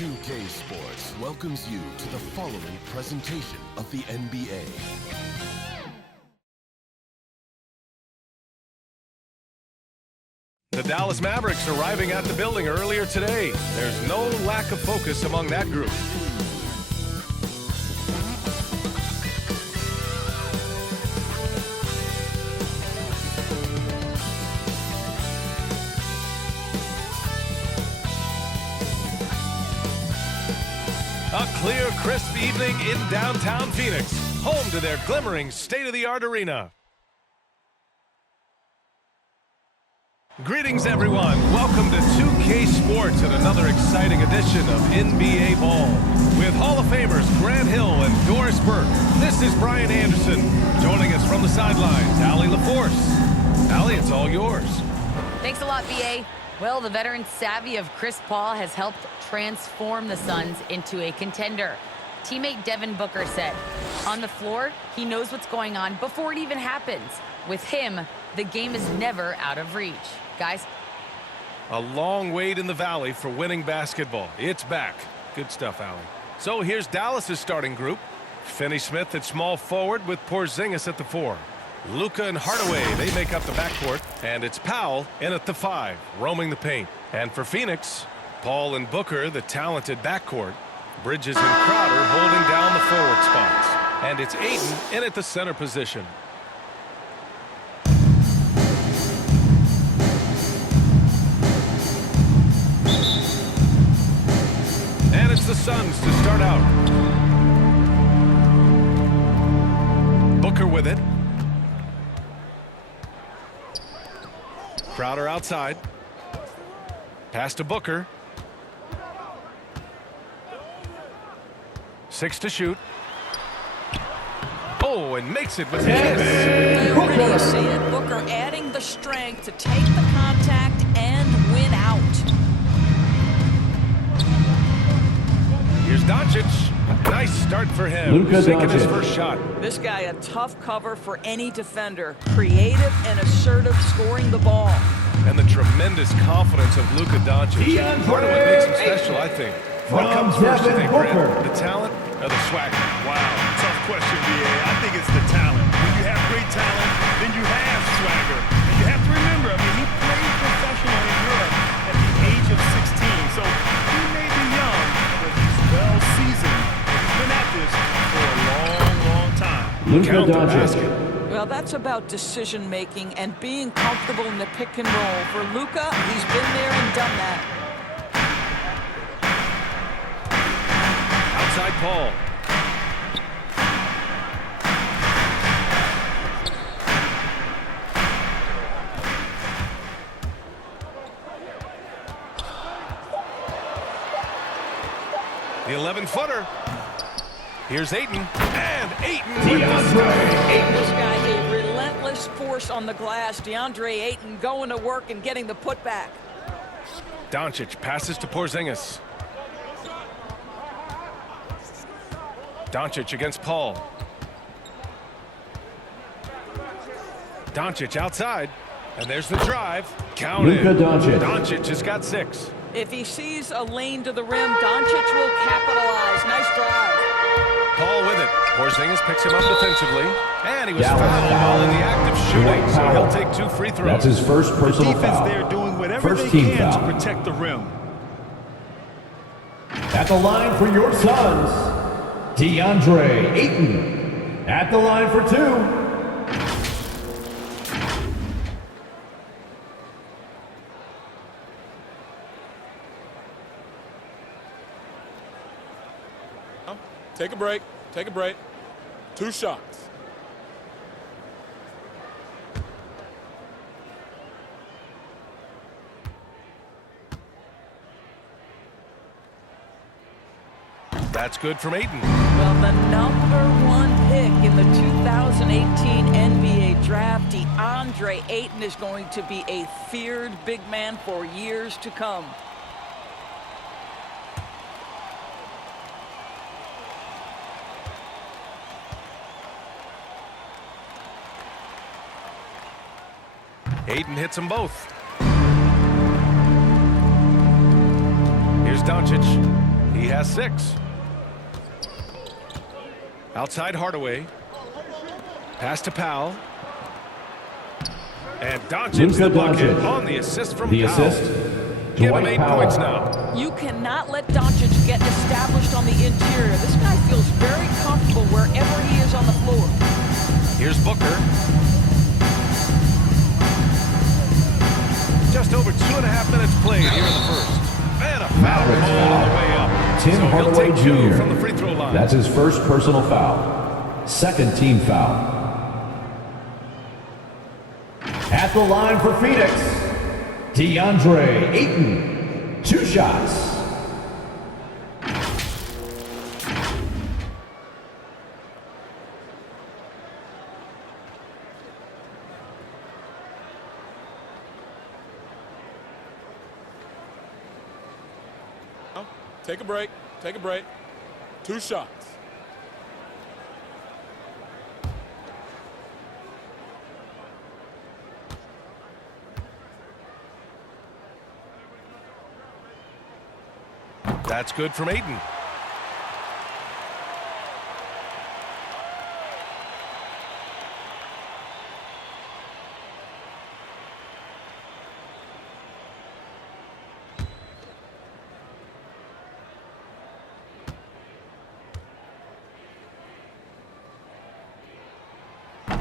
2K Sports welcomes you to the following presentation of the NBA. The Dallas Mavericks arriving at the building earlier today. There's no lack of focus among that group. A clear, crisp evening in downtown Phoenix, home to their glimmering state-of-the-art arena. Greetings, everyone. Welcome to 2K Sports and another exciting edition of NBA Ball. With Hall of Famers Grant Hill and Doris Burke, this is Brian Anderson. Joining us from the sidelines, Allie LaForce. Allie, it's all yours. Thanks a lot, BA. Well, the veteran savvy of Chris Paul has helped transform the Suns into a contender. Teammate Devin Booker said, on the floor, he knows what's going on before it even happens. With him, the game is never out of reach. Guys? A long wait in the valley for winning basketball. It's back. Good stuff, Allie. So here's Dallas's starting group. Finney-Smith at small forward with Porzingis at the 4. Luka and Hardaway, they make up the backcourt. And it's Powell in at the 5, roaming the paint. And for Phoenix, Paul and Booker, the talented backcourt. Bridges and Crowder holding down the forward spots. And it's Ayton in at the center position. And it's the Suns to start out. Booker with it. Crowder outside. Pass to Booker. 6 to shoot. Oh, and makes it with his. You already see it. Booker adding the strength to take the contact and win out. Here's Doncic. Nice start for him. Sinking his first shot. This guy a tough cover for any defender. Creative and assertive scoring the ball. And the tremendous confidence of Luka Doncic. Part of what makes him special, I think. What comes first, you think, Grant? The talent or the swagger? Wow, tough question, BA. I think it's the talent. When you have great talent, then you have swagger. And you have to remember, I mean, he played professional in Europe at the age of 16. So he may be young, but he's well seasoned. He's been at this for a long, long time. Count the basket. Well, that's about decision-making and being comfortable in the pick and roll. For Luka, he's been there and done that. Outside Paul. The 11-footer. Here's Ayton. And Ayton with the stop. This guy's a relentless force on the glass. DeAndre Ayton going to work and getting the putback. Doncic passes to Porzingis. Doncic against Paul. Doncic outside. And there's the drive. Counted. Doncic has got 6. If he sees a lane to the rim, Doncic will capitalize. Nice drive. Paul with it. Porzingis picks him up defensively. And he was fouled while in the act of shooting, so he'll take 2 free throws. That's his first personal Defense foul. there doing whatever First they team can foul. to protect the rim. At the line for your Suns, DeAndre Ayton. At the line for 2. Take a break. Take a break. 2 shots. That's good from Ayton. Well, the #1 pick in the 2018 NBA Draft, DeAndre Ayton, is going to be a feared big man for years to come. Ayton hits them both. Here's Doncic. He has 6. Outside Hardaway. Pass to Powell. And Doncic the bucket on the assist from The Powell. assist, Give him Dwight 8 Powell. points now. You cannot let Doncic get established on the interior. This guy feels very comfortable wherever he is on the floor. Here's Booker. Just over 2.5 minutes played here in the first. And a foul call on the way up. Tim So he'll Hardaway take 2 Jr. from the free throw line. That's his first personal foul. Second team foul. At the line for Phoenix, DeAndre Ayton. 2 shots. Take a break. Take a break. 2 shots. That's good from Ayton.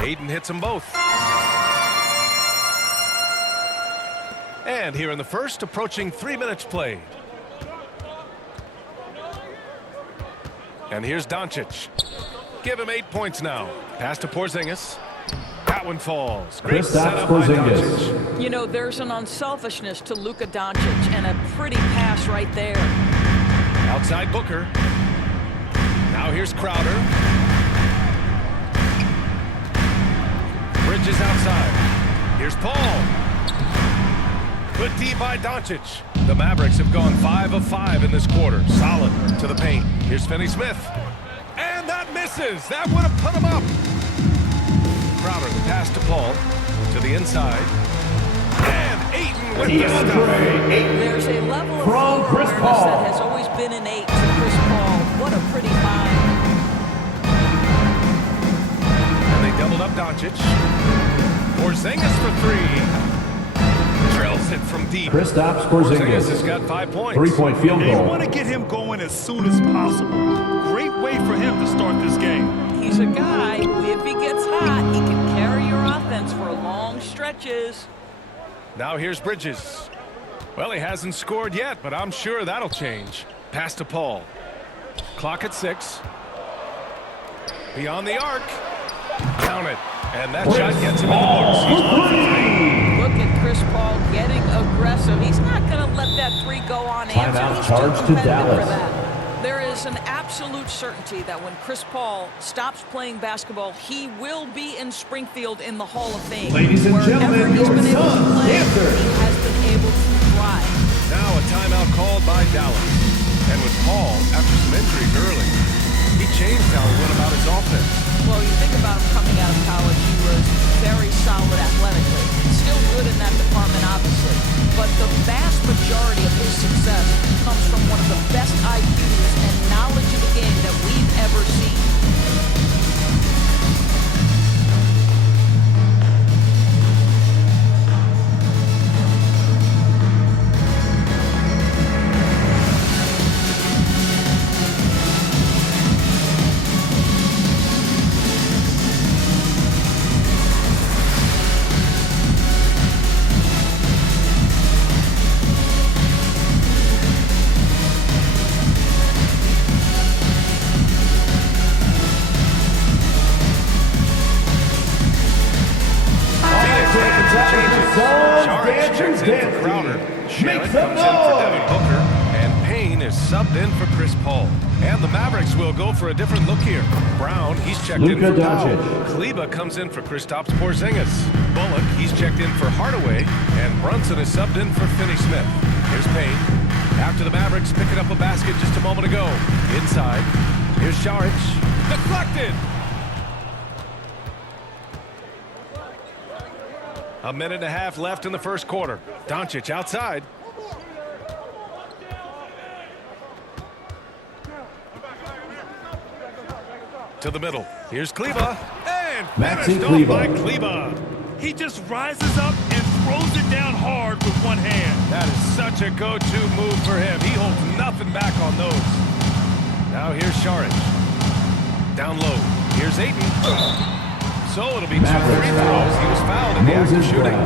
Ayton hits them both. And here in the first, approaching 3 minutes played. And here's Doncic. Give him 8 points now. Pass to Porzingis. That one falls. Great setup by Doncic. You know, there's an unselfishness to Luka Doncic, and a pretty pass right there. Outside Booker. Now here's Crowder. Bridges outside. Here's Paul. Good D by Doncic. The Mavericks have gone 5 of 5 in this quarter. Solid to the paint. Here's Finney-Smith. And that misses. That would have put him up. Crowder, the pass to Paul. To the inside. And Ayton with the stuff. There's a level of From floor Chris awareness Paul. that has always been innate to Chris Paul. What a pretty find. And they doubled up Doncic. Porzingis for 3. Drills it from deep. Kristaps Porzingis has Porzingis. got 5 points. 3-point field They goal. want to get him going as soon as possible. Great way for him to start this game. He's a guy who, if he gets hot, he can carry your offense for long stretches. Now here's Bridges. Well, he hasn't scored yet, but I'm sure that'll change. Pass to Paul. Clock at 6. Beyond the arc. Count it. And that shot gets him in the books. He's 1 for 3. Look at Chris Paul getting aggressive. He's not going to let that 3 go unanswered. Timeout He's charge too to competitive Dallas. for that. There is an absolute certainty that when Chris Paul stops playing basketball, he will be in Springfield in the Hall of Fame. Ladies and Wherever gentlemen, he's your been able to Suns play, dancer. he has been able to thrive. Now a timeout called by Dallas. And with Paul, after some injuries early, he changed how he went about his offense. Well, you think about him coming out of college, he was very solid athletically. Still good in that department, obviously. But the vast majority of his success comes from one of the best IQs and knowledge of the game that we've ever seen. Checks in for Crowder. Shannon comes in for Devin Booker. And Payne is subbed in for Chris Paul. And the Mavericks will go for a different look here. Brown, he's checked in for Powell. Kleba comes in for Kristaps Porzingis. Bullock, he's checked in for Hardaway. And Brunson is subbed in for Finney-Smith. Here's Payne. After the Mavericks picking up a basket just a moment ago. Inside. Here's Saric. Deflected! A minute and a half left in the first quarter. Doncic outside. To the middle. Here's Kleba. And finished off by Kleba. He just rises up and throws it down hard with one hand. That is such a go-to move for him. He holds nothing back on those. Now here's Saric. Down low. Here's Ayton. So it'll be 2 free throws. He was fouled in the act of shooting.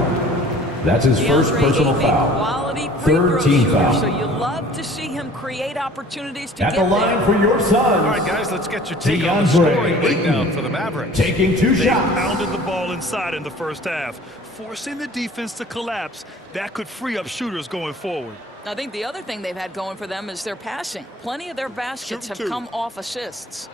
That's his first personal foul. Quality Third team foul. So you love to see him create opportunities to At get the line for your Suns. All right, guys, let's get your take on the scoring breakdown for the Mavericks. Taking 2 They shots. pounded the ball inside in the first half, forcing the defense to collapse. That could free up shooters going forward. I think the other thing they've had going for them is their passing. Plenty of their baskets have come off assists.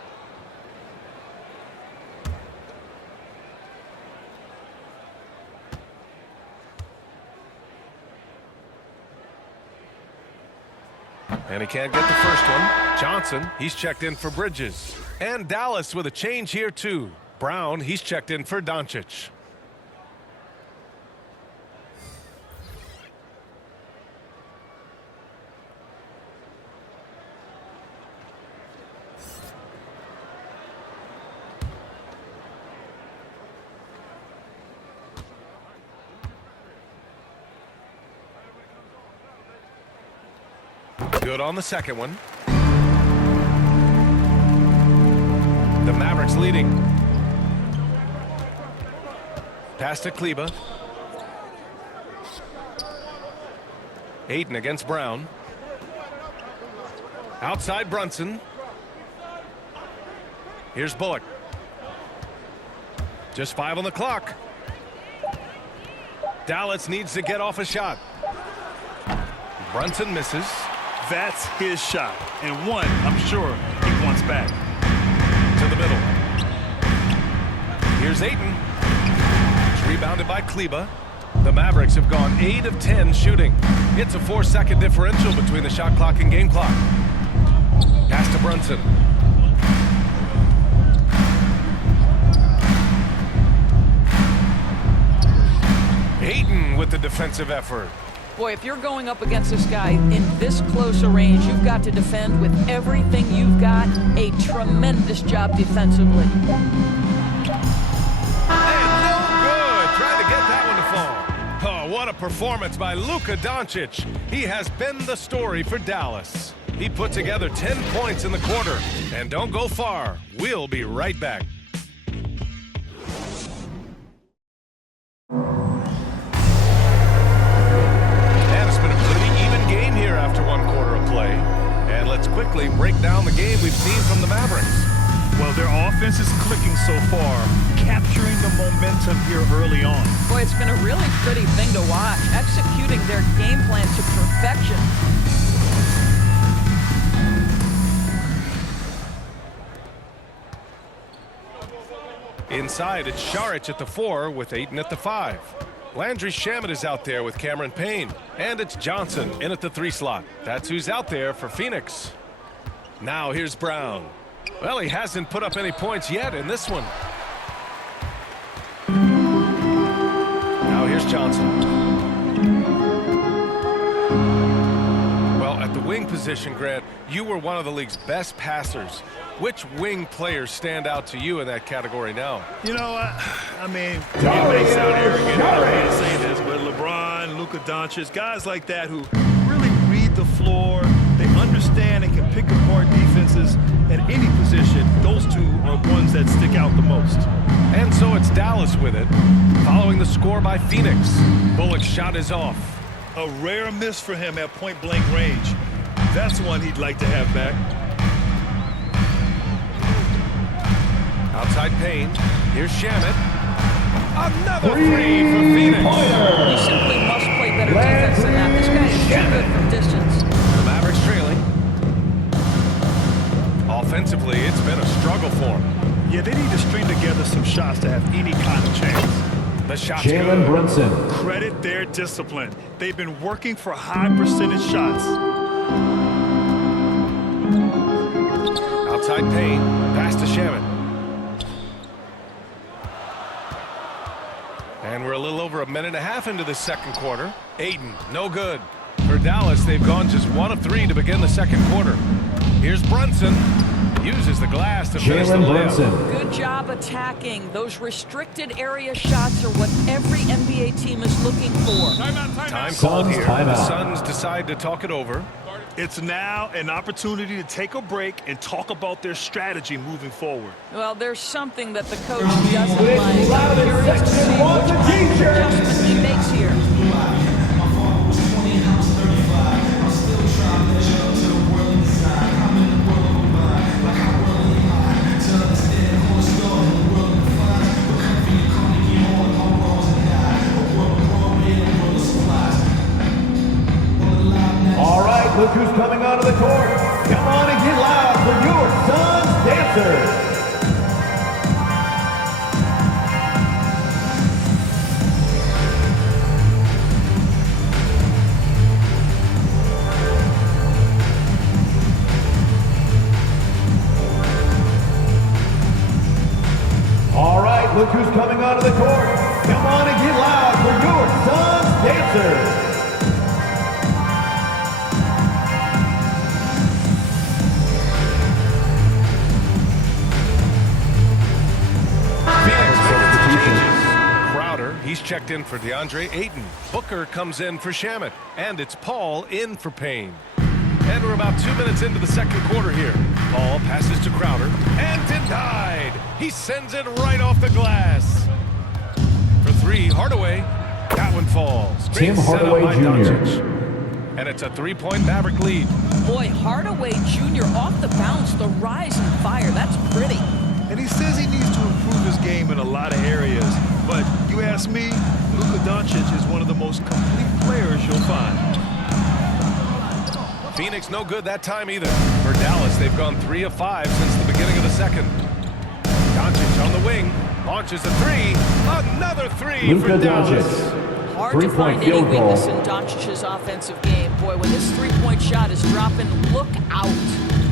And he can't get the first one. Johnson, he's checked in for Bridges. And Dallas with a change here, too. Brown, he's checked in for Doncic. Good on the second one. The Mavericks leading. Pass to Kleba. Ayton against Brown. Outside Brunson. Here's Bullock. Just 5 on the clock. Dallas needs to get off a shot. Brunson misses. That's his shot, and one I'm sure he wants back. To the middle. Here's Ayton. It's rebounded by Kleba. The Mavericks have gone 8 of 10 shooting. It's a 4-second differential between the shot clock and game clock. Pass to Brunson. Ayton with the defensive effort. Boy, if you're going up against this guy in this close a range, you've got to defend with everything you've got. A tremendous job defensively. And no good. Trying to get that one to fall. Oh, what a performance by Luka Doncic. He has been the story for Dallas. He put together 10 points in the quarter. And don't go far. We'll be right back. After 1 quarter of play. And let's quickly break down the game we've seen from the Mavericks. Well, their offense is clicking so far, capturing the momentum here early on. Boy, it's been a really pretty thing to watch, executing their game plan to perfection. Inside, it's Saric at the 4 with Ayton at the 5. Landry Shamet is out there with Cameron Payne. And it's Johnson in at the 3 slot. That's who's out there for Phoenix. Now here's Brown. Well, he hasn't put up any points yet in this one. Now here's Johnson. Well, at the wing position, Grant, you were one of the league's best passers. Which wing players stand out to you in that category now? You know, I mean, it may sound arrogant, I don't hate to say this, but LeBron, Luka Doncic, guys like that who really read the floor, they understand and can pick apart defenses at any position. Those two are ones that stick out the most. And so it's Dallas with it, following the score by Phoenix. Bullock's shot is off. A rare miss for him at point-blank range. That's one he'd like to have back. Outside Payne. Here's Shamet. Another 3 for Phoenix. You simply must play better defense than that. This guy is too good from distance. The Mavericks trailing. struggle for him. Yeah, they need to string together some shots to have any kind of chance. The shot's Jalen good. Brunson. Credit their discipline. They've been working for high percentage shots. Outside Payne. Pass to Shaman. And we're a little over a minute and a half into the second quarter. Ayton, no good. For Dallas, they've gone just 1 of 3 to begin the second quarter. Here's Brunson. Uses the glass to finish the Jalen layup. Brunson. Good job attacking. Those restricted area shots are what every NBA team is looking for. Time called Suns here. timeout. The Suns decide to talk it over. It's now an opportunity to take a break and talk about their strategy moving forward. Well, there's something that the coach doesn't like. I'm curious to see which kind of adjustment he makes here. All right, look who's coming onto the court. Come on and get loud for your Suns dancers. All right, look who's coming onto the court. Come on and get loud for your Suns dancers. Crowder, he's checked in for DeAndre Ayton. Booker comes in for Shamet. And it's Paul in for Payne. And we're about 2 minutes into the second quarter here. Paul passes to Crowder. And denied. He sends it right off the glass. For 3, Hardaway. That one falls. Tim Great setup Hardaway by Jr. Doncic. And it's a 3-point Maverick lead. Boy, Hardaway Jr. off the bounce, the rise and fire. That's pretty. And he says he needs to improve his game in a lot of areas. But you ask me, Luka Doncic is one of the most complete players you'll find. Phoenix no good that time either. For Dallas, they've gone 3 of 5 since the beginning of the second. Doncic on the wing. Launches a 3. Another 3 Luka for Dallas. Doncic. Hard to Three-point find any field goal. weakness in Doncic's offensive game. Boy, when this three-point shot is dropping, look out.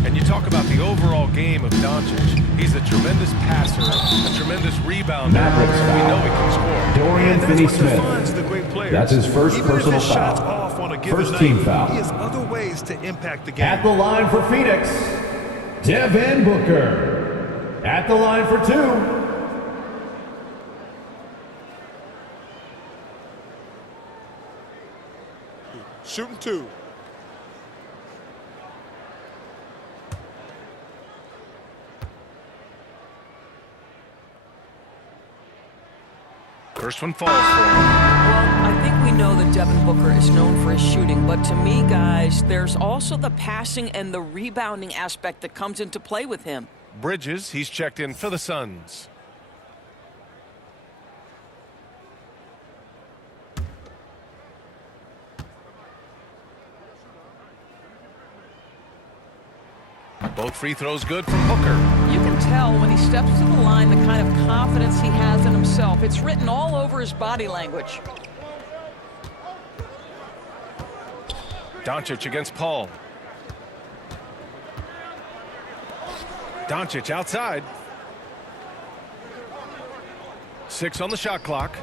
And you talk about the overall game of Doncic. He's a tremendous passer, a tremendous rebounder. Mavericks We foul. know he can score. Dorian And that's what Finney-Smith. defines the great players. That's his first Even personal if his shot's foul. off on a given First night, team foul. he has other ways to impact the game. At the line for Phoenix, Devin Booker. At the line for 2. Shooting 2. First one falls for him. Well, I think we know that Devin Booker is known for his shooting, but to me, guys, there's also the passing and the rebounding aspect that comes into play with him. Bridges, he's checked in for the Suns. Both free throws good from Booker. You can tell when he steps to the line the kind of confidence he has in himself. It's written all over his body language. Doncic against Paul. Doncic outside. 6 on the shot clock.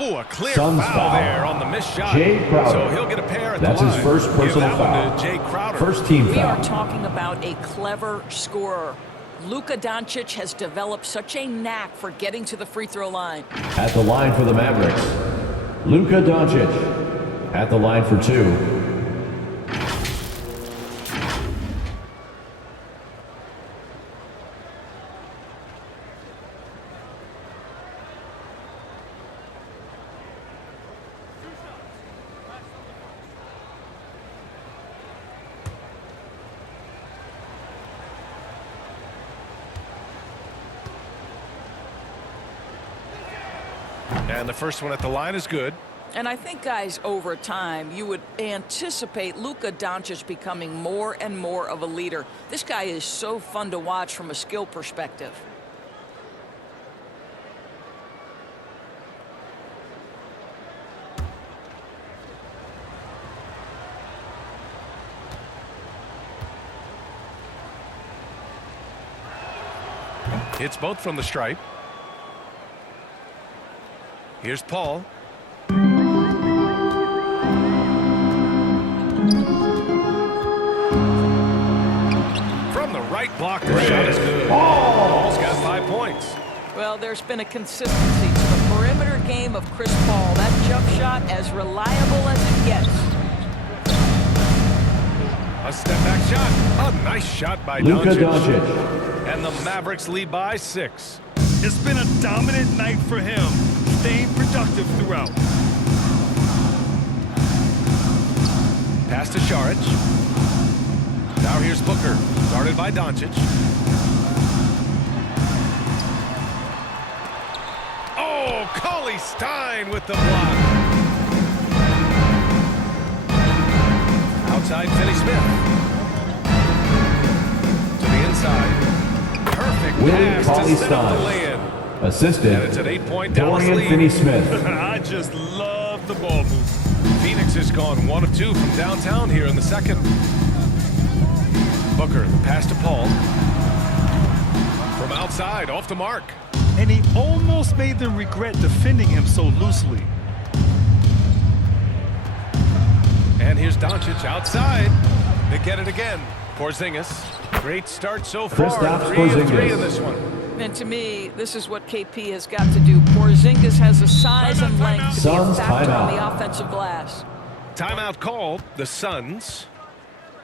Oh, a clear Suns foul foul. there on the missed shot. Jay Crowder. So he'll get a pair at That's the his line. first Give personal that one foul. to Jay Crowder. First team We foul. are talking about a clever scorer. Luka Doncic has developed such a knack for getting to the free throw line. At the line for the Mavericks, Luka Doncic. At the line for 2. And the first one at the line is good. And I think, guys, over time, you would anticipate Luka Doncic becoming more and more of a leader. This guy is so fun to watch from a skill perspective. It's both from the stripe. Here's Paul. From the right block, the shot is good. Paul's got 5 points. Well, there's been a consistency to the perimeter game of Chris Paul. That jump shot as reliable as it gets. A step-back shot. A nice shot by Luka Doncic. Doncic. And the Mavericks lead by 6. It's been a dominant night for him, staying productive throughout. Pass to Saric. Now here's Booker, guarded by Doncic. Oh, Cauley Stein with the block. Outside, Finney-Smith. To the inside. Perfect Willie pass to Cauley set up the Stein. lay-in. And Assistant, it's an 8-point Dallas Dorian lead. Finney-Smith. I just love the ball move. Phoenix has gone 1 of 2 from downtown here in the second. Booker, the pass to Paul. From outside, off the mark. And he almost made them regret defending him so loosely. And here's Doncic outside. They get it again. Porzingis. Great start so far. Kristaps 3 of 3 Porzingis. in this one. And to me, this is what KP has got to do. Porzingis has the size and length to be a Suns factor on timeout. the offensive glass. Timeout called, the Suns.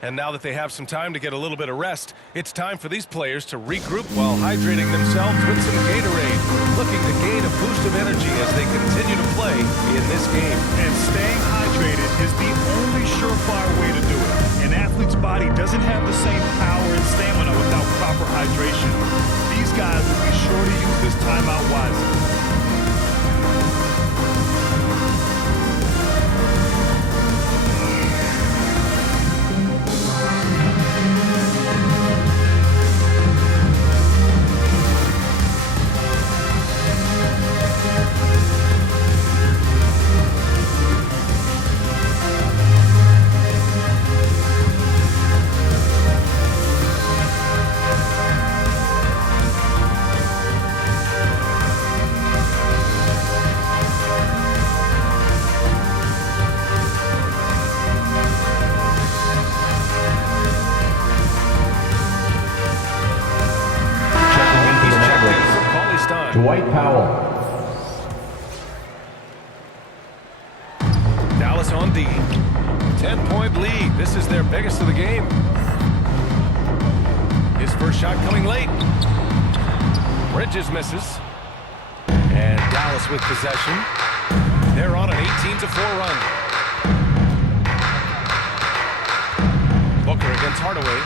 And now that they have some time to get a little bit of rest, it's time for these players to regroup while hydrating themselves with some Gatorade, looking to gain a boost of energy as they continue to play in this game. And staying hydrated is the only surefire way to do it. An athlete's body doesn't have the same power and stamina without proper hydration. These guys will be sure to use this timeout wisely. Dwight Powell. Dallas on D. 10-point lead. This is their biggest of the game. His first shot coming late. Bridges misses. And Dallas with possession. They're on an 18-4 run. Booker against Hardaway.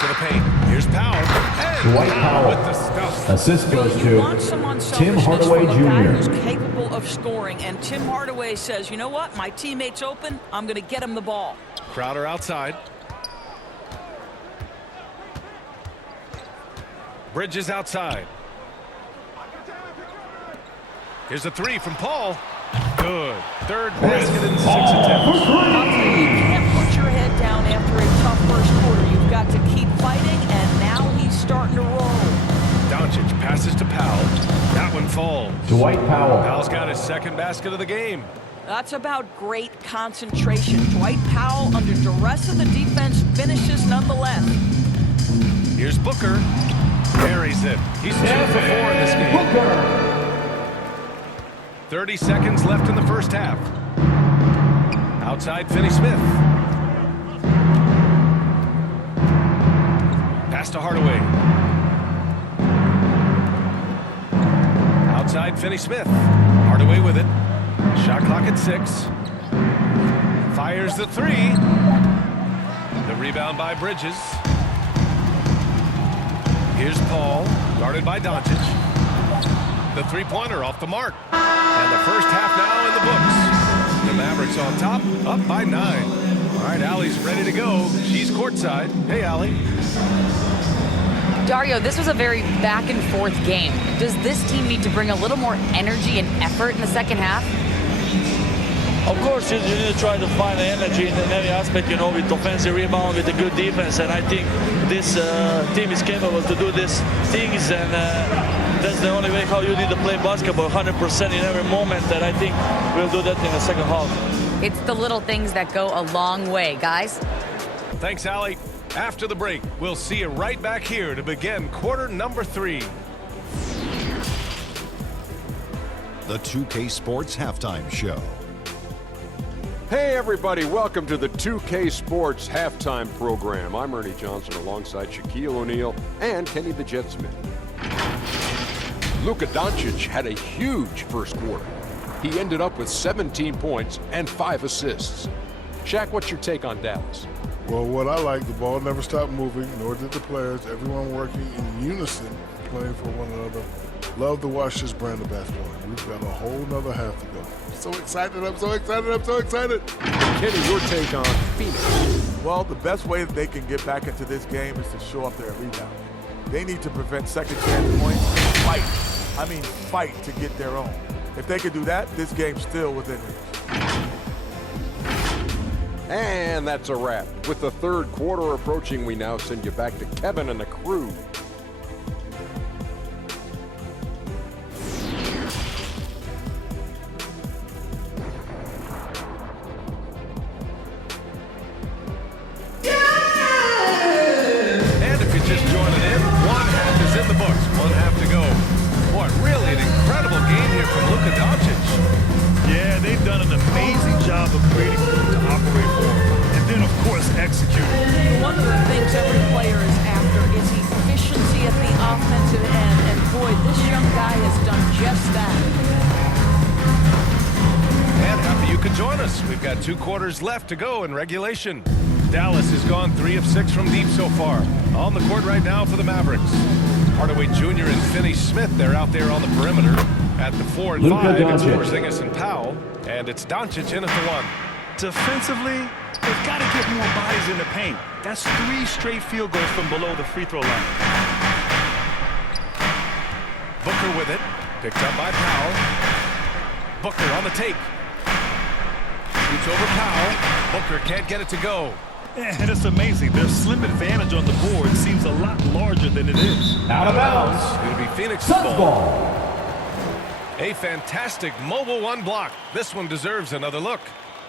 To the paint. Here's Powell. And Dwight Powell. with the stuff. Assist goes You want to some Tim unselfishness Hardaway from a guy who's Jr. capable of scoring, and Tim Hardaway says, you know what, my teammate's open, I'm going to get him the ball. Crowder outside. Bridges outside. Here's a 3 from Paul. Good. Third basket in 6 attempts. You can't put your head down after a tough first quarter. You've got to keep fighting, and now he's starting to roll. Doncic passes to Powell. That one falls. Dwight Powell. Powell's got his second basket of the game. That's about great concentration. Dwight Powell, under duress of the defense, finishes nonetheless. Here's Booker. Buries it. He's 2 for 4 in this game. Booker. 30 seconds left in the first half. Outside, Finney-Smith. Pass to Hardaway. Outside, Finney-Smith. Hardaway with it. Shot clock at 6. Fires the 3. The rebound by Bridges. Here's Paul, guarded by Doncic. The three-pointer off the mark. And the first half now in the books. Mavericks on top, up by 9. All right, Allie's ready to go. She's courtside. Hey, Allie. Dario, this was a very back-and-forth game. Does this team need to bring a little more energy and effort in the second half? Of course, you need to try to find the energy in every aspect, you know, with offensive rebound, with a good defense. And I think this team is capable to do these things. And that's the only way how you need to play basketball, 100% in every moment. And I think we'll do that in the second half. It's the little things that go a long way, guys. Thanks, Allie. After the break, we'll see you right back here to begin quarter number 3. The 2K Sports Halftime Show. Hey everybody, welcome to the 2K Sports Halftime Program. I'm Ernie Johnson alongside Shaquille O'Neal and Kenny the Jet Smith. Luka Doncic had a huge first quarter. He ended up with 17 points and 5 assists. Shaq, what's your take on Dallas? Well, what I like, the ball never stopped moving, nor did the players. Everyone working in unison, playing for one another. Love to watch this brand of basketball. We've got a whole nother half to go. So excited, I'm so excited, I'm so excited. Kenny, your take on Phoenix? Well, the best way that they can get back into this game is to show up their rebound. They need to prevent second chance points and fight. I mean, fight to get their own. If they could do that, this game's still within reach. And that's a wrap. With the third quarter approaching, we now send you back to Kevin and the crew. And if you're just joining in, one half is in the books. One half to go. Boy, really an incredible game here from Luka Doncic. Yeah, they've done an amazing job of creating room to operate for him. And then, of course, executing. One of the things every player is after is efficiency at the offensive end. And boy, this young guy has done just that. And happy you could join us. We've got 2 quarters left to go in regulation. Dallas has gone 3 of 6 from deep so far. On the court right now for the Mavericks. Hardaway Jr. and Finney Smith, they're out there on the perimeter. At the 4 and 5, it's Porzingis and Powell. And it's Doncic in at the 1. Defensively, they've got to get more bodies in the paint. That's 3 straight field goals from below the free throw line. Booker with it. Picked up by Powell. Booker on the take. Shoots over Powell. Booker can't get it to go. And it's amazing. Their slim advantage on the board seems a lot larger than it is. Out of bounds. It'll be Phoenix's Suns ball. ball. A fantastic mobile 1 block. This one deserves another look.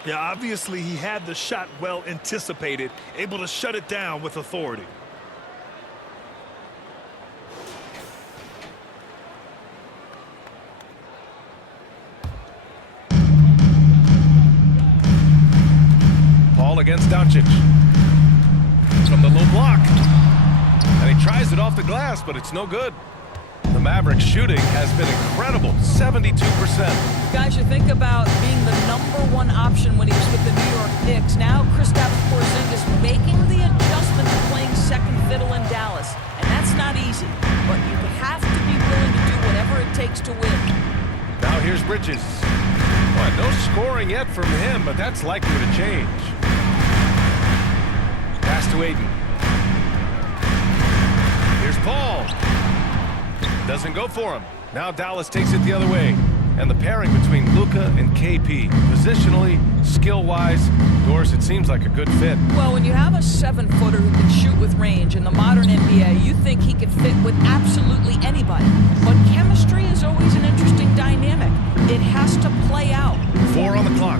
Yeah, obviously he had the shot well anticipated, able to shut it down with authority. Paul against Doncic. From the low block. And he tries it off the glass, but it's no good. The Mavericks shooting has been incredible, 72%. Guys, you think about being the #1 option when he was with the New York Knicks. Now Kristaps Porzingis making the adjustment to playing second fiddle in Dallas. And that's not easy, but you have to be willing to do whatever it takes to win. Now here's Bridges. Boy, no scoring yet from him, but that's likely to change. Pass to Aiden. Here's Paul. Doesn't go for him. Now Dallas takes it the other way. And the pairing between Luka and KP, positionally, skill-wise, Doris, it seems like a good fit. Well, when you have a 7-footer who can shoot with range in the modern NBA, you think he could fit with absolutely anybody. But chemistry is always an interesting dynamic. It has to play out. 4 on the clock.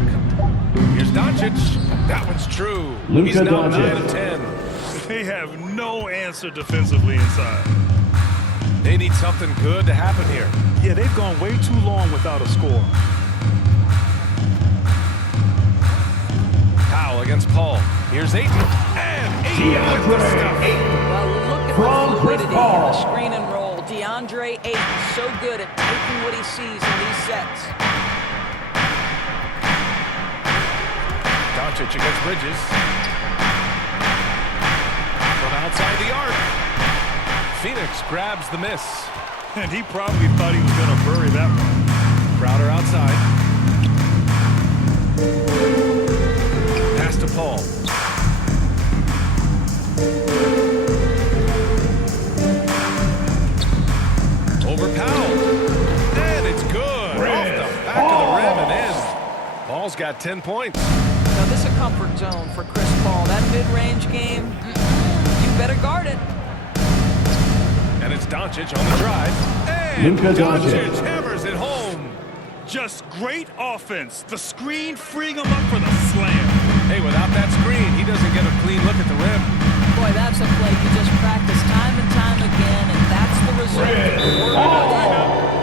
Here's Doncic. That one's true. He's now 9 of 10. They have no answer defensively inside. They need something good to happen here. Yeah, they've gone way too long without a score. Powell against Paul. Here's Ayton. And Ayton with the stuff. Well, look at the fluidity and the screen and roll. DeAndre Ayton so good at taking what he sees in these sets. Doncic against Bridges. From outside the arc. Phoenix grabs the miss. And he probably thought he was going to bury that one. Crowder outside. Pass to Paul. Over Powell. And it's good. Off the back of the rim and in. Paul's got 10 points. Now, this is a comfort zone for Chris Paul. That mid-range game, you better guard it. And it's Doncic on the drive. And Luka Doncic Doncic hammers it home. Just great offense. The screen freeing him up for the slam. Hey, without that screen, he doesn't get a clean look at the rim. Boy, that's a play you just practice time and time again, and that's the result.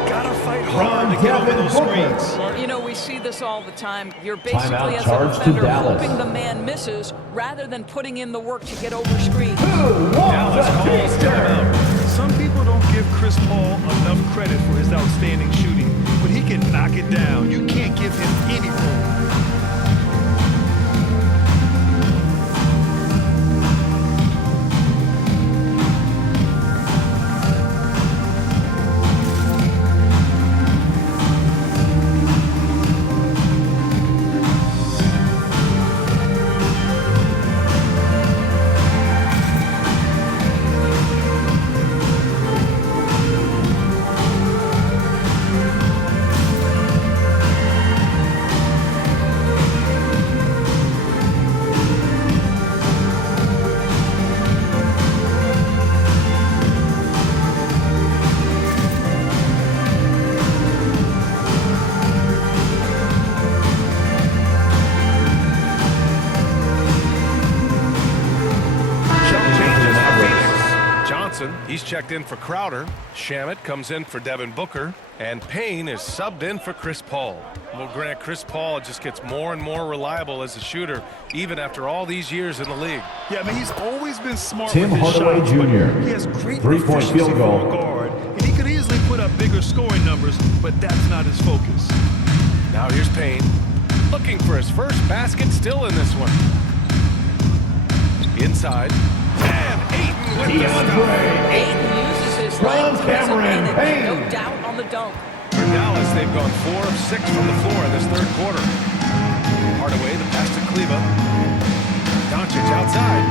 Gotta fight hard to get over those screens. You know, we see this all the time. You're basically, Timeout as a charge to defender, Dallas. hoping the man misses rather than putting in the work to get over screens. Dallas calls timeout. Some people don't give Chris Paul enough credit for his outstanding shooting, but he can knock it down. You can't give him any room. He's checked in for Crowder. Shamet comes in for Devin Booker. And Payne is subbed in for Chris Paul. Well, Grant, Chris Paul just gets more and more reliable as a shooter, even after all these years in the league. Yeah, I mean, he's always been smart Tim with his Hardaway shots, but Jr. he has great Three-point efficiency field goal. for a guard, and he could easily put up bigger scoring numbers, but that's not his focus. Now here's Payne, looking for his first basket, still in this one. Inside. And Ayton with the stop. Ayton uses his From length to his Cameron advantage. Payne. No doubt on the dunk. For Dallas, they've gone 4 of 6 from the floor in this third quarter. Hardaway, the pass to Kleba. Doncic outside.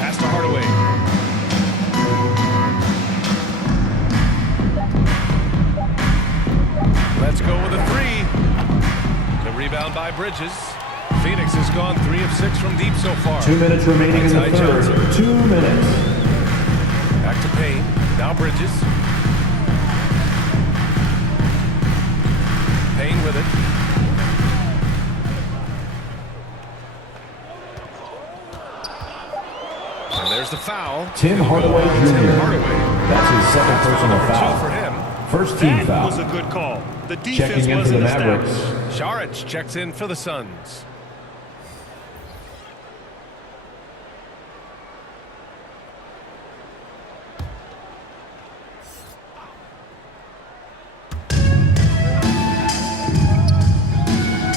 Pass to Hardaway. Let's go with a 3. The rebound by Bridges. Phoenix has gone 3 of 6 from deep so far. 2 minutes remaining in the third. Johnson. 2 minutes. Back to Payne. Now Bridges. Payne with it. And there's the foul. Tim Hardaway Jr. Tim Hardaway. That's his second personal Number 2 foul. for him. First team That foul. was a good call. The defense Checking in for the wasn't Mavericks. established. Saric checks in for the Suns.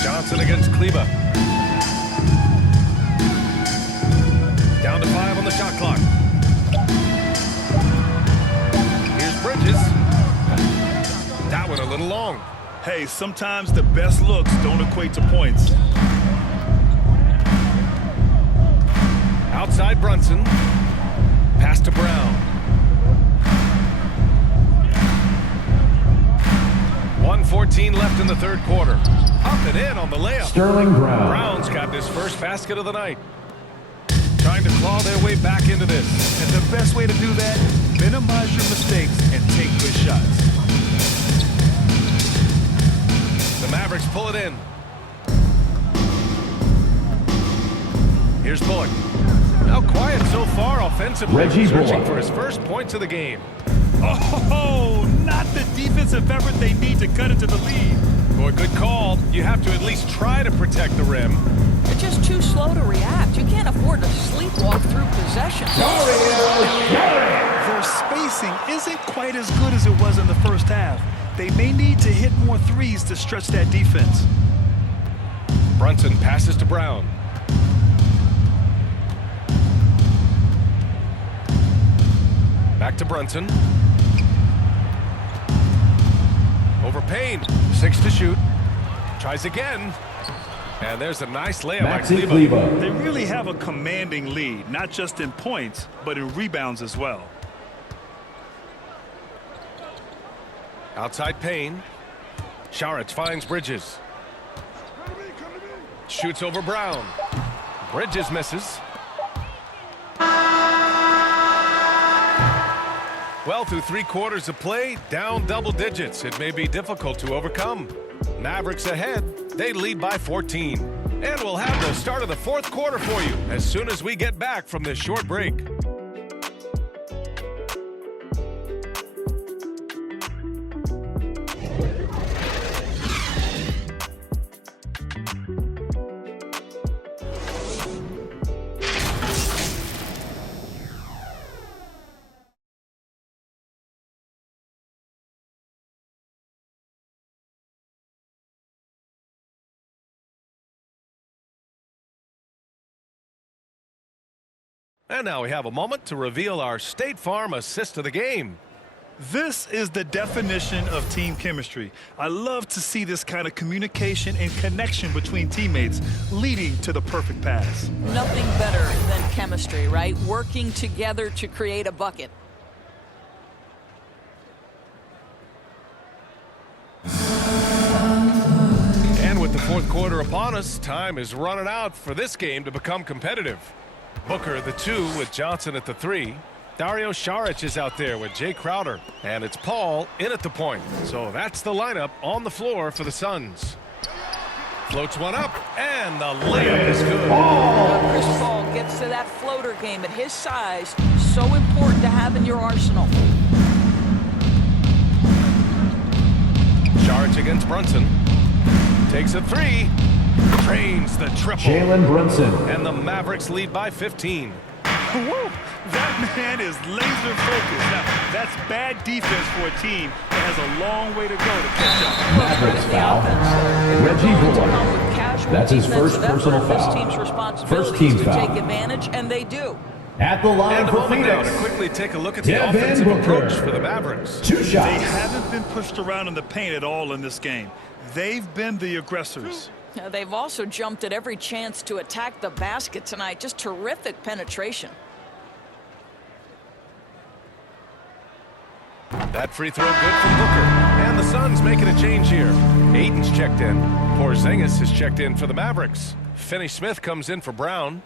Johnson against Kleba. Down to 5 on the shot clock. Here's Bridges. That one a little long. Hey, sometimes the best looks don't equate to points. Outside Brunson. Pass to Brown. 1:14 left in the third quarter. Up and in on the layup. Sterling Brown. Brown's got his first basket of the night. Trying to claw their way back into this. And the best way to do that, minimize your mistakes and take good shots. The Mavericks pull it in. Here's Bullock. Now quiet so far offensively. Reggie Searching Bullock. for his first points of the game. Oh, not the defensive effort they need to cut into the lead. Boy, good call. You have to at least try to protect the rim. They're just too slow to react. You can't afford to sleepwalk through possession. Their spacing isn't quite as good as it was in the first half. They may need to hit more threes to stretch that defense. Brunson passes to Brown. Back to Brunson. Over Payne. 6 to shoot. Tries again. And there's a nice layup by Kleber. They really have a commanding lead, not just in points, but in rebounds as well. Outside Payne. Saric finds Bridges. Shoots over Brown. Bridges misses. Well, through 3 quarters of play, down double digits. It may be difficult to overcome. Mavericks ahead. They lead by 14. And we'll have the start of the 4th quarter for you as soon as we get back from this short break. And now we have a moment to reveal our State Farm assist of the game. This is the definition of team chemistry. I love to see this kind of communication and connection between teammates leading to the perfect pass. Nothing better than chemistry, right? Working together to create a bucket. And with the 4th quarter upon us, time is running out for this game to become competitive. Booker the 2 with Johnson at the 3. Dario Saric is out there with Jay Crowder. And it's Paul in at the point. So that's the lineup on the floor for the Suns. Floats one up, and the layup is good. Chris Paul gets to that floater game at his size. So important to have in your arsenal. Saric against Brunson. Takes a 3. Trains the triple. Jalen Brunson. And the Mavericks lead by 15. Whoa, that man is laser focused. Now, that's bad defense for a team that has a long way to go to catch up. Mavericks foul. Reggie Bullock. That's his first personal foul. First team foul. Take advantage, and they do. At the line for Phoenix. To quickly take a look at the offensive approach for the Mavericks. 2 shots. They haven't been pushed around in the paint at all in this game. They've been the aggressors. They've also jumped at every chance to attack the basket tonight. Just terrific penetration. That free throw good from Booker. And the Suns making a change here. Ayton's checked in. Porzingis is checked in for the Mavericks. Finney Smith comes in for Brown.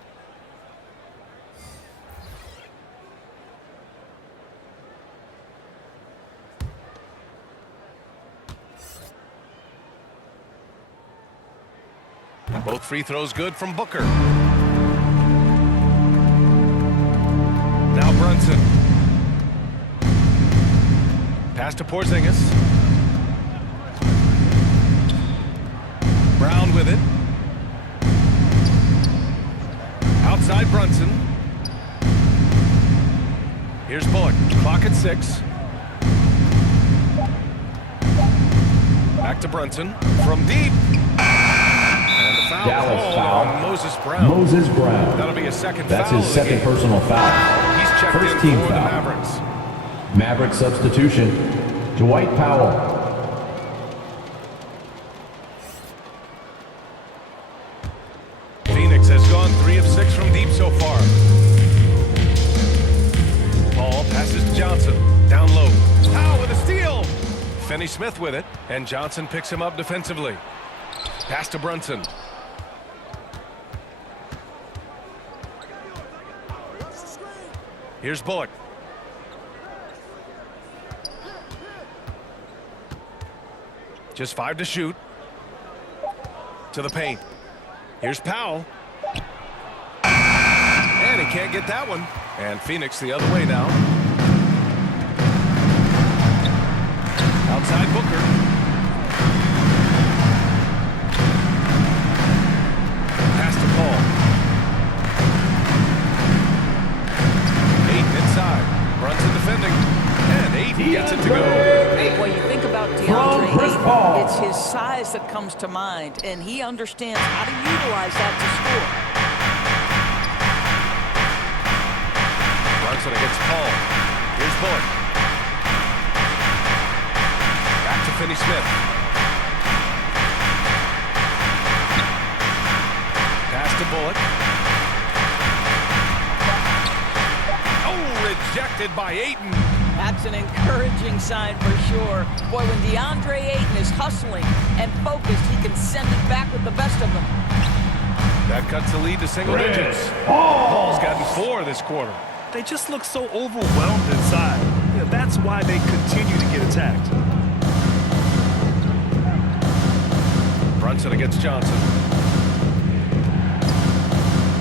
Both free throws good from Booker. Now Brunson. Pass to Porzingis. Brown with it. Outside Brunson. Here's Bullock. Clock at 6. Back to Brunson. From deep. Dallas foul. Moses Brown. Moses Brown. That'll be a second That's foul. his second personal foul. He's checked First in team for the foul. Mavericks. Maverick substitution. Dwight Powell. Phoenix has gone 3 of 6 from deep so far. Ball passes to Johnson. Down low. Powell with a steal. Finney Smith with it. And Johnson picks him up defensively. Pass to Brunson. Here's Bullock. Just 5 to shoot. To the paint. Here's Powell. And he can't get that one. And Phoenix the other way now. Outside Booker. Pass to Paul. Ayton inside. Brunson defending. And Ayton gets it to go. When you think about DeAndre Ayton, it's his size that comes to mind, and he understands how to utilize that to score. Brunson against Paul. Here's Bullock. Back to Finney-Smith. Pass to Bullock. Oh, rejected by Ayton. That's an encouraging sign for sure. Boy, when DeAndre Ayton is hustling and focused, he can send it back with the best of them. That cuts the lead to single digits. Paul's gotten 4 this quarter. They just look so overwhelmed inside. You know, that's why they continue to get attacked. Brunson against Johnson.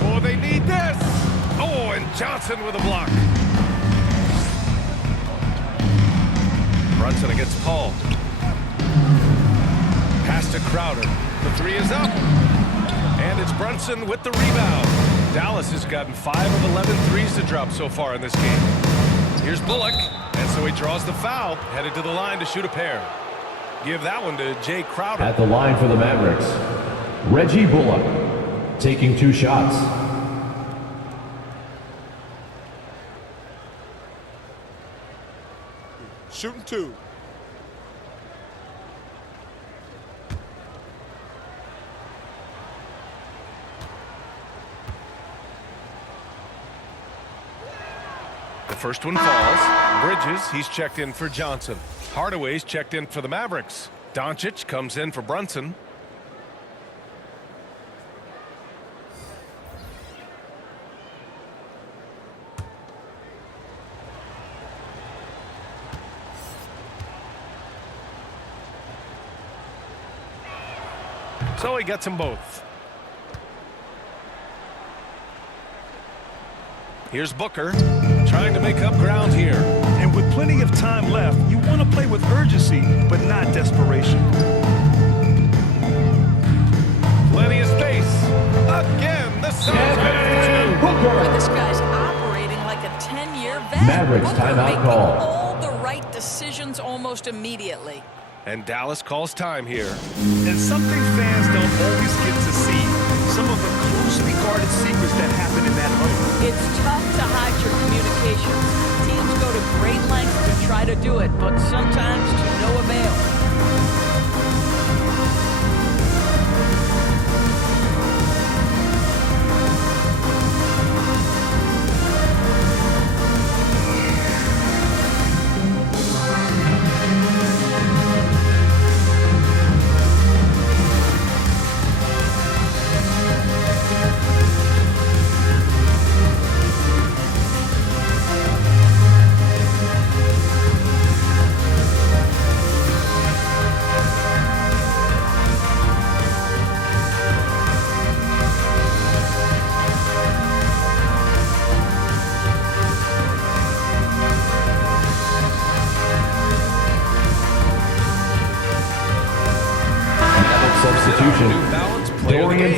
Oh, they need this. Oh, and Johnson with a block. Brunson against Paul. Pass to Crowder. The 3 is up. And it's Brunson with the rebound. Dallas has gotten 5 of 11 threes to drop so far in this game. Here's Bullock. And so he draws the foul. Headed to the line to shoot a pair. Give that one to Jay Crowder. At the line for the Mavericks, Reggie Bullock, taking 2 shots. Shooting 2. The first one falls. Bridges, he's checked in for Johnson. Hardaway's checked in for the Mavericks. Doncic comes in for Brunson. So he gets them both. Here's Booker trying to make up ground here. And with plenty of time left, you want to play with urgency, but not desperation. Plenty of space. Again, the Suns. Boy, this guy's operating like a 10-year vet. Mavericks timeout call. All the right decisions almost immediately. And Dallas calls time here. And something fans don't always get to see. Some of the closely guarded secrets that happen in that huddle. It's tough to hide your communications. Teams go to great lengths to try to do it, but sometimes to no avail.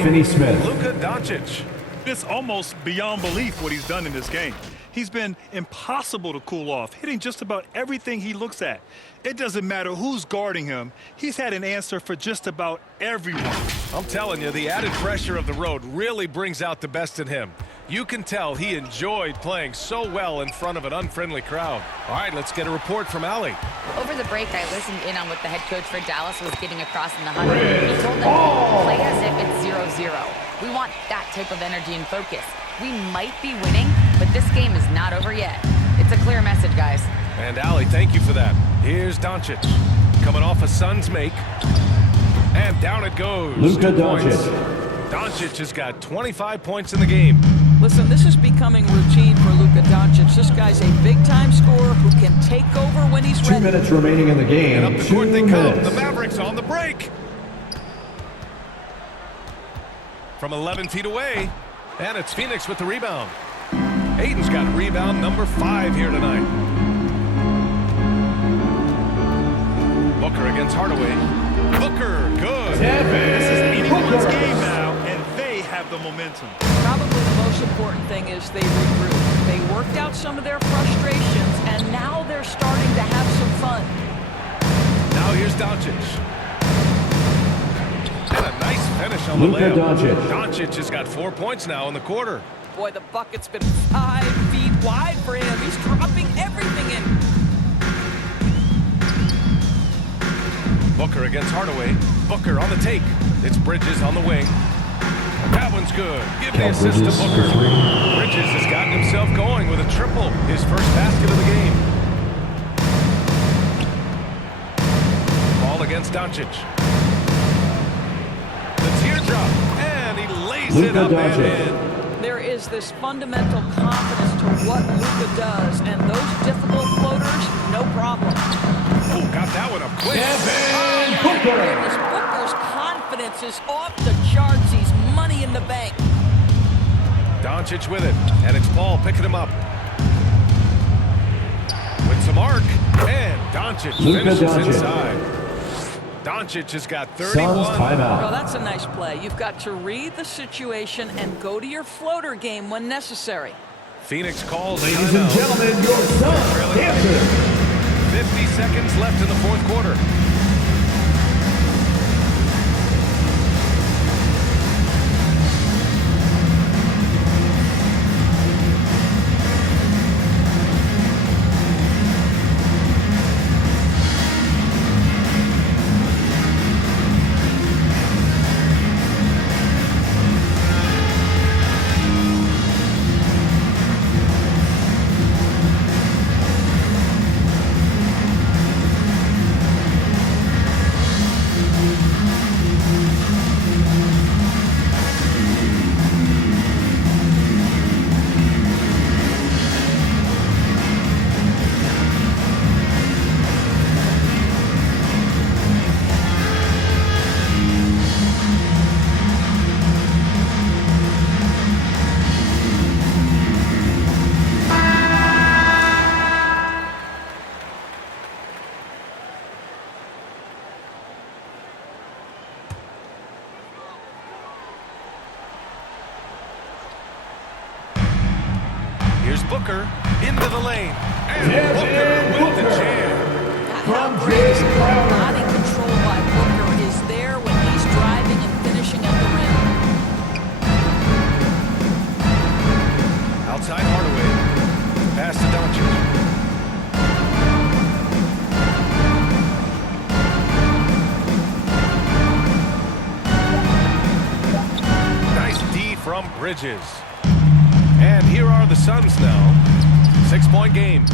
Finney-Smith. Luka Doncic. It's almost beyond belief what he's done in this game. He's been impossible to cool off, hitting just about everything he looks at. It doesn't matter who's guarding him. He's had an answer for just about everyone. I'm telling you, the added pressure of the road really brings out the best in him. You can tell he enjoyed playing so well in front of an unfriendly crowd. All right, let's get a report from Allie. Over the break, I listened in on what the head coach for Dallas was getting across in the huddle. He told them, play as if it's 0-0. We want that type of energy and focus. We might be winning, but this game is not over yet. It's a clear message, guys. And Allie, thank you for that. Here's Doncic, coming off a Suns make. And down it goes. Luka 2 points. Doncic. Doncic has got 25 points in the game. Listen, this is becoming routine for Luka Doncic. This guy's a big-time scorer who can take over when he's ready. 2 minutes remaining in the game. And up the 2 court they minutes. come. The Mavericks on the break. From 11 feet away. And it's Phoenix with the rebound. Ayton's got rebound number 5 here tonight. Booker against Hardaway. Booker, good. This is anyone's game now, and they have the momentum. Probably the most important thing is they regroup. They worked out some of their frustrations, and now they're starting to have some fun. Now here's Doncic. And a nice finish on Luka the layup. Doncic. Doncic has got 4 points now in the quarter. Boy, the bucket's been 5 feet wide for him. He's dropping everything in. Booker against Hardaway. Booker on the take. It's Bridges on the wing. That one's good. Give the assist to Booker. Bridges has gotten himself going with a triple. His first basket of the game. Ball against Doncic. The teardrop. And he lays it up and in. There is this fundamental confidence to what Luka does, and those difficult floaters, no problem. Oh, got that one up quick. Booker's confidence is off the charts. He's money in the bank. Doncic with it, and it's Paul picking him up. With some arc, and Doncic finishes inside. Doncic has got 31. Well, that's a nice play. You've got to read the situation and go to your floater game when necessary. Phoenix calls Ladies timeout. and gentlemen, your Suns dancer. 50 seconds left in the fourth quarter. Here's Booker into the lane. And Booker with the jam. How great is body control by Booker is there when he's driving and finishing at the rim. Outside Hardaway. Pass to Doncic. Nice D from Bridges. And here are the Suns now. 6-point game.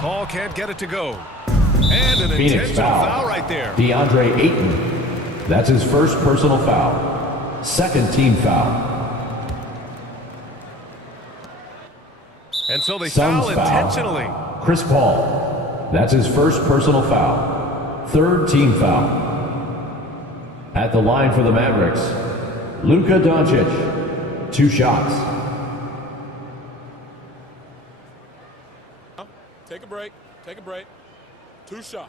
Paul can't get it to go. And an Phoenix intentional foul right there. DeAndre Ayton. That's his first personal foul. Second team foul. And so they Suns foul foul. intentionally. Chris Paul. That's his first personal foul. Third team foul. At the line for the Mavericks, Luka Doncic. 2 shots. Take a break. Take a break. 2 shots.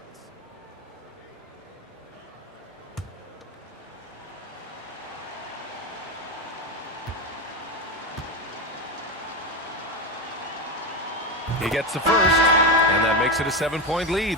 He gets the first, and that makes it a 7-point lead.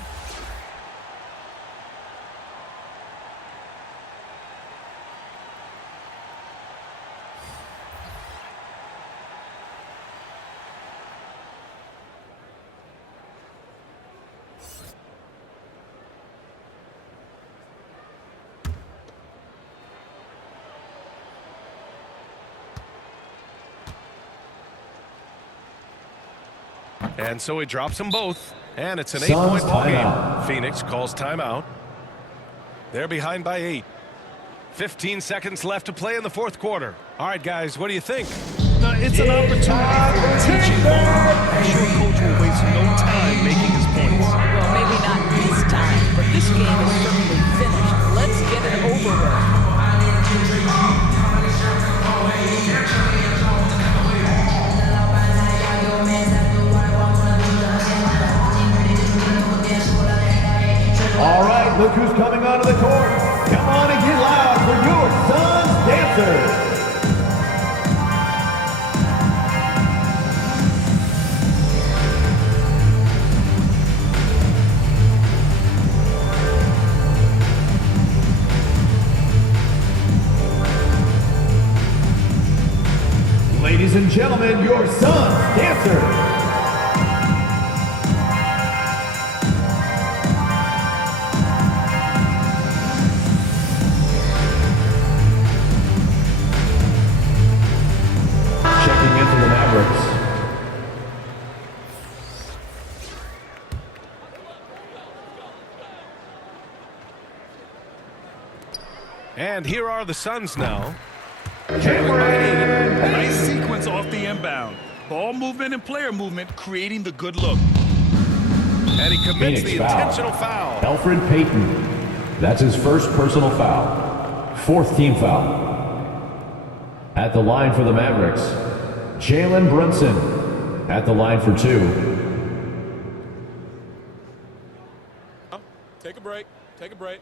And so he drops them both, and it's an 8-point ball game. Phoenix calls timeout. They're behind by 8. 15 seconds left to play in the fourth quarter. All right, guys, what do you think? It's an opportunity for a teaching moment. I'm sure coach will waste no time making his points. Well, maybe not this time, but this game is certainly finished. Let's get it over with. All right, look who's coming onto the court. Come on and get loud for your Suns dancers. Ladies and gentlemen, your Suns dancers. And here are the Suns now. Nice sequence off the inbound. Ball movement and player movement creating the good look. And he commits Phoenix the foul. intentional foul. Alfred Payton. That's his first personal foul. Fourth team foul. At the line for the Mavericks, Jalen Brunson. At the line for 2. Take a break. Take a break.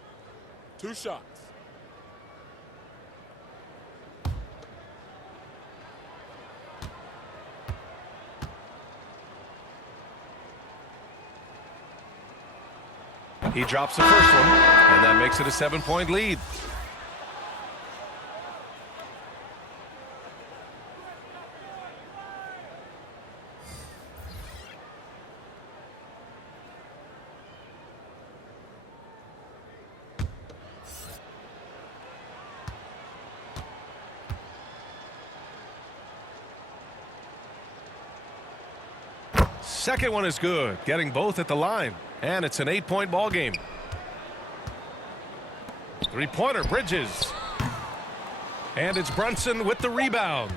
2 shots. He drops the first one, and that makes it a 7-point lead. Second one is good, getting both at the line. And it's an 8-point ball game. Three-pointer, Bridges. And it's Brunson with the rebound.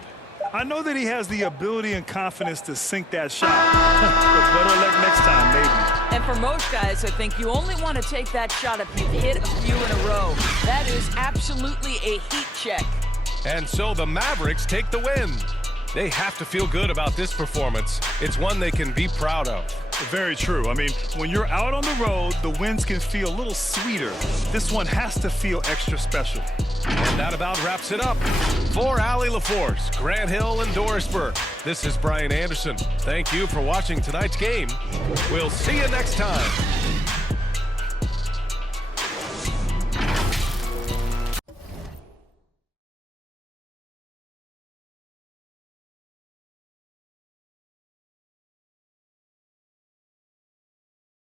I know that he has the ability and confidence to sink that shot. But better luck next time, maybe. And for most guys, I think you only want to take that shot if you've hit a few in a row. That is absolutely a heat check. And so the Mavericks take the win. They have to feel good about this performance. It's one they can be proud of. Very true. I mean, when you're out on the road, the wins can feel a little sweeter. This one has to feel extra special. And that about wraps it up. For Allie LaForce, Grant Hill, and Dorisburg, this is Brian Anderson. Thank you for watching tonight's game. We'll see you next time.